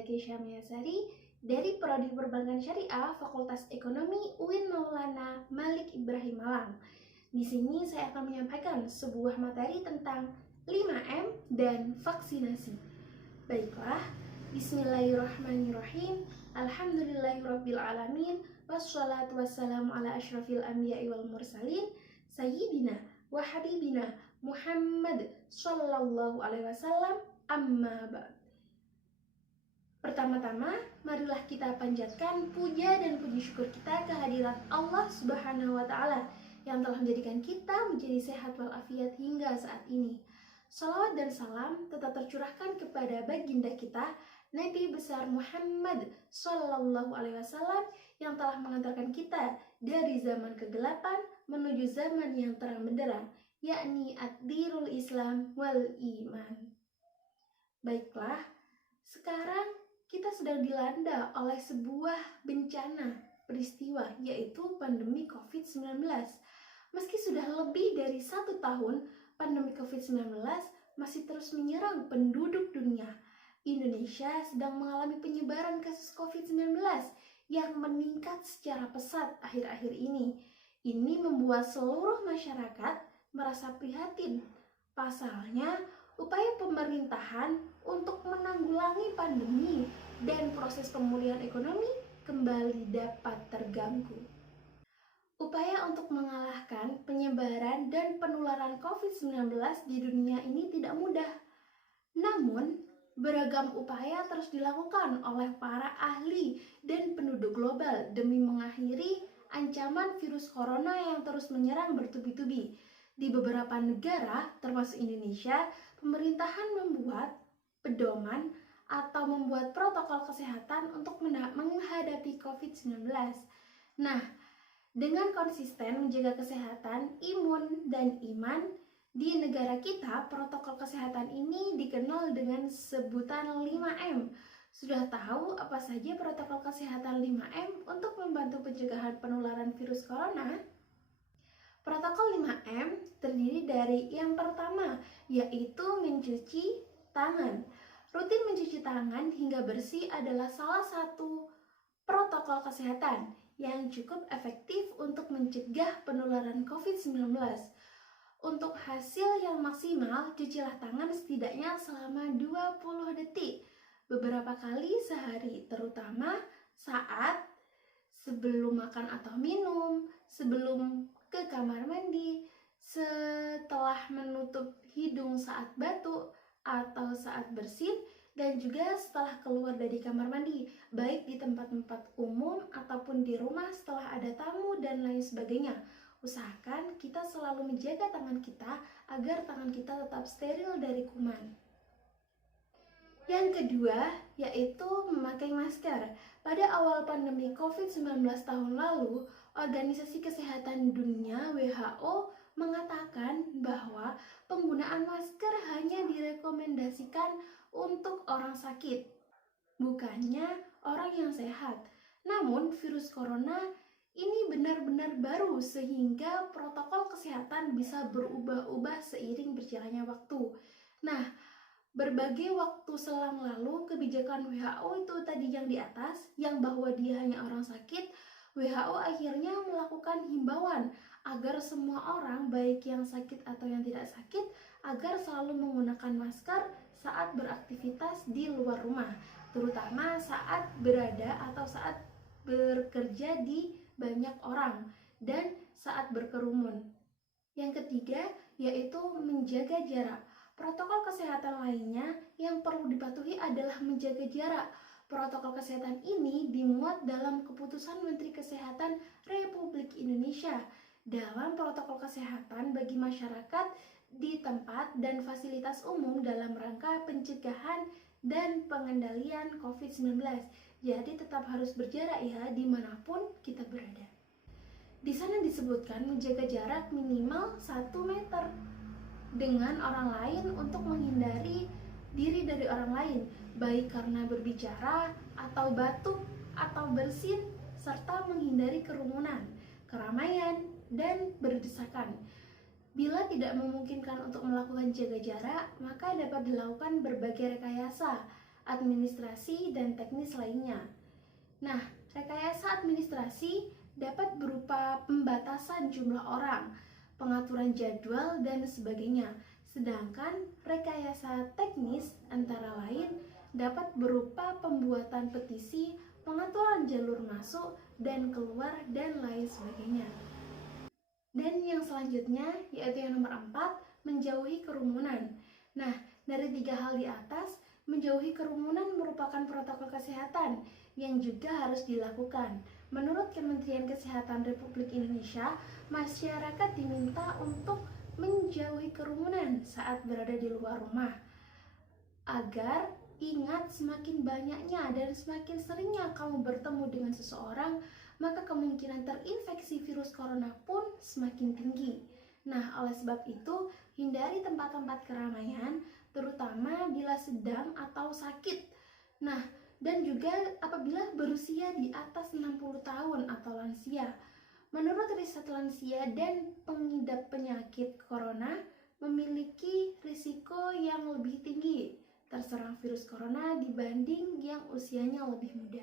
saya Keisha Mayasari dari Prodi Perbankan Syariah Fakultas Ekonomi UIN Maulana Malik Ibrahim Malang. Di sini saya akan menyampaikan sebuah materi tentang 5M dan vaksinasi. Baiklah, bismillahirrahmanirrahim. Alhamdulillahirrabbilalamin. Wassalatu wassalamu ala asyrafil anbiya'i wal mursalin. Sayyidina wa habibina Muhammad sallallahu alaihi wasallam. Amma ba'd. Pertama-tama, marilah kita panjatkan puja dan puji syukur kita kehadirat Allah Subhanahu wa Ta'ala yang telah menjadikan kita menjadi sehat walafiat hingga saat ini. Salawat dan salam tetap tercurahkan kepada baginda kita Nabi besar Muhammad sallallahu alaihi wasallam yang telah mengantarkan kita dari zaman kegelapan menuju zaman yang terang benderang, yakni ad-dirul Islam wal iman. Baiklah, sekarang kita sedang dilanda oleh sebuah bencana peristiwa, yaitu pandemi COVID-19. Meski sudah lebih dari 1 tahun, pandemi COVID-19 masih terus menyerang penduduk dunia. Indonesia sedang mengalami penyebaran kasus COVID-19 yang meningkat secara pesat akhir-akhir ini. Ini membuat seluruh masyarakat merasa prihatin. Pasalnya, upaya pemerintahan untuk menanggulangi pandemi dan proses pemulihan ekonomi kembali dapat terganggu. Upaya untuk mengalahkan penyebaran dan penularan COVID-19 di dunia ini tidak mudah. Namun, beragam upaya terus dilakukan oleh para ahli dan penduduk global demi mengakhiri ancaman virus corona yang terus menyerang bertubi-tubi. Di beberapa negara, termasuk Indonesia, pemerintahan membuat pedoman atau membuat protokol kesehatan untuk menghadapi COVID-19. Nah, dengan konsisten menjaga kesehatan, imun, dan iman, di negara kita protokol kesehatan ini dikenal dengan sebutan 5M. Sudah tahu apa saja protokol kesehatan 5M untuk membantu pencegahan penularan virus corona? Protokol 5M terdiri dari yang pertama, yaitu mencuci tangan. Rutin mencuci tangan hingga bersih adalah salah satu protokol kesehatan yang cukup efektif untuk mencegah penularan COVID-19. Untuk hasil yang maksimal, cucilah tangan setidaknya selama 20 detik, beberapa kali sehari, terutama saat sebelum makan atau minum, sebelum ke kamar mandi, setelah menutup hidung saat batuk atau saat bersin, dan juga setelah keluar dari kamar mandi, baik di tempat-tempat umum ataupun di rumah setelah ada tamu dan lain sebagainya. Usahakan kita selalu menjaga tangan kita agar tangan kita tetap steril dari kuman. Yang kedua, yaitu memakai masker. Pada awal pandemi COVID-19 tahun lalu, Organisasi Kesehatan Dunia (WHO) mengatakan bahwa penggunaan masker hanya direkomendasikan untuk orang sakit, bukannya orang yang sehat. Namun, virus corona ini benar-benar baru sehingga protokol kesehatan bisa berubah-ubah seiring berjalannya waktu. Nah, berbagai waktu selang lalu, kebijakan WHO itu tadi yang di atas, yang bahwa dia hanya orang sakit, WHO akhirnya melakukan himbauan agar semua orang, baik yang sakit atau yang tidak sakit, agar selalu menggunakan masker saat beraktivitas di luar rumah, terutama saat berada atau saat bekerja di banyak orang, dan saat berkerumun. Yang ketiga, yaitu menjaga jarak. Protokol kesehatan lainnya yang perlu dipatuhi adalah menjaga jarak. Protokol kesehatan ini dimuat dalam Keputusan Menteri Kesehatan Republik Indonesia dalam protokol kesehatan bagi masyarakat di tempat dan fasilitas umum dalam rangka pencegahan dan pengendalian COVID-19. Jadi tetap harus berjarak ya dimanapun kita berada. Di sana disebutkan menjaga jarak minimal 1 meter dengan orang lain untuk menghindari diri dari orang lain, baik karena berbicara atau batuk atau bersin, serta menghindari kerumunan, keramaian, dan berdesakan. Bila tidak memungkinkan untuk melakukan jaga jarak, maka dapat dilakukan berbagai rekayasa. administrasi, dan teknis lainnya. Nah, rekayasa administrasi dapat berupa pembatasan jumlah orang, pengaturan jadwal, dan sebagainya. Sedangkan rekayasa teknis antara lain dapat berupa pembuatan petisi, pengaturan jalur masuk dan keluar, dan lain sebagainya. Dan yang selanjutnya yaitu yang nomor 4, menjauhi kerumunan. Nah, dari 3 hal di atas, menjauhi kerumunan merupakan protokol kesehatan yang juga harus dilakukan. Menurut Kementerian Kesehatan Republik Indonesia, masyarakat diminta untuk menjauhi kerumunan saat berada di luar rumah. Agar ingat, semakin banyaknya dan semakin seringnya kamu bertemu dengan seseorang, maka kemungkinan terinfeksi virus corona pun semakin tinggi. Nah, oleh sebab itu, hindari tempat-tempat keramaian, terutama bila sedang atau sakit. Nah, dan juga apabila berusia di atas 60 tahun atau lansia. Menurut riset, lansia dan pengidap penyakit corona memiliki risiko yang lebih tinggi terserang virus corona dibanding yang usianya lebih muda.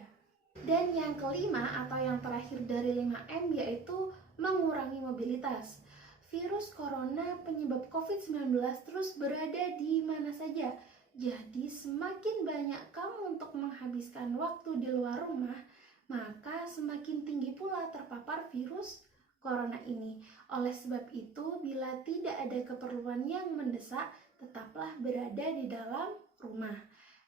Dan yang kelima atau yang terakhir dari 5M yaitu mengurangi mobilitas. Virus corona penyebab COVID-19 terus berada di mana saja. Jadi semakin banyak kamu untuk menghabiskan waktu di luar rumah, maka semakin tinggi pula terpapar virus corona ini. Oleh sebab itu, bila tidak ada keperluan yang mendesak, tetaplah berada di dalam rumah.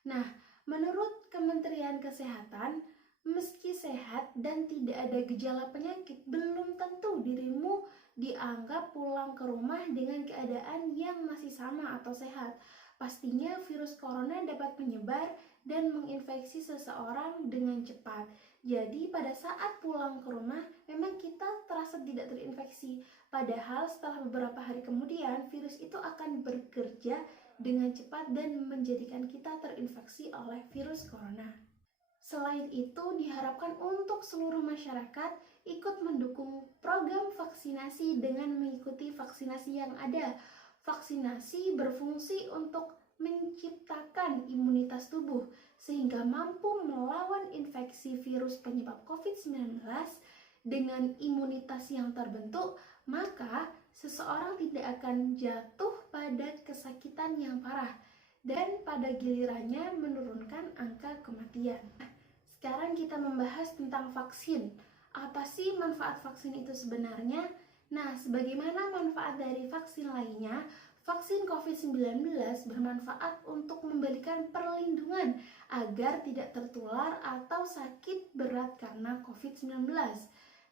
Nah, menurut Kementerian Kesehatan, meski sehat dan tidak ada gejala penyakit, belum tentu dirimu dianggap pulang ke rumah dengan keadaan yang masih sama atau sehat. Pastinya virus corona dapat menyebar dan menginfeksi seseorang dengan cepat. Jadi pada saat pulang ke rumah, memang kita terasa tidak terinfeksi. Padahal setelah beberapa hari kemudian, virus itu akan bekerja dengan cepat dan menjadikan kita terinfeksi oleh virus corona. Selain itu, diharapkan untuk seluruh masyarakat ikut mendukung program vaksinasi dengan mengikuti vaksinasi yang ada. Vaksinasi berfungsi untuk menciptakan imunitas tubuh sehingga mampu melawan infeksi virus penyebab COVID-19. Dengan imunitas yang terbentuk, maka seseorang tidak akan jatuh pada kesakitan yang parah dan pada gilirannya menurunkan angka kematian. Sekarang kita membahas tentang vaksin. Apa sih manfaat vaksin itu sebenarnya? Nah, sebagaimana manfaat dari vaksin lainnya, vaksin COVID-19 bermanfaat untuk memberikan perlindungan agar tidak tertular atau sakit berat karena COVID-19.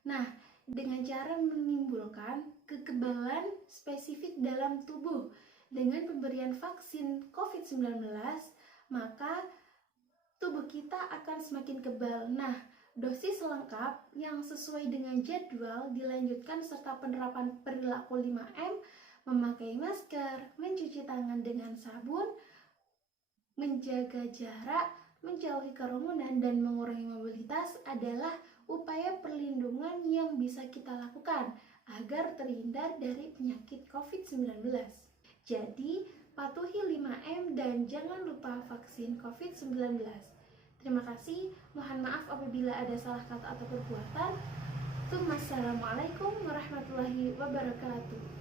Nah, dengan cara menimbulkan kekebalan spesifik dalam tubuh. Dengan pemberian vaksin COVID-19, maka tubuh kita akan semakin kebal. Nah, dosis lengkap yang sesuai dengan jadwal dilanjutkan serta penerapan perilaku 5M, memakai masker, mencuci tangan dengan sabun, menjaga jarak, menjauhi kerumunan, dan mengurangi mobilitas adalah upaya perlindungan yang bisa kita lakukan agar terhindar dari penyakit COVID-19. Jadi, patuhi 5M dan jangan lupa vaksin COVID-19. Terima kasih, mohon maaf apabila ada salah kata atau perbuatan. Wassalamualaikum warahmatullahi wabarakatuh.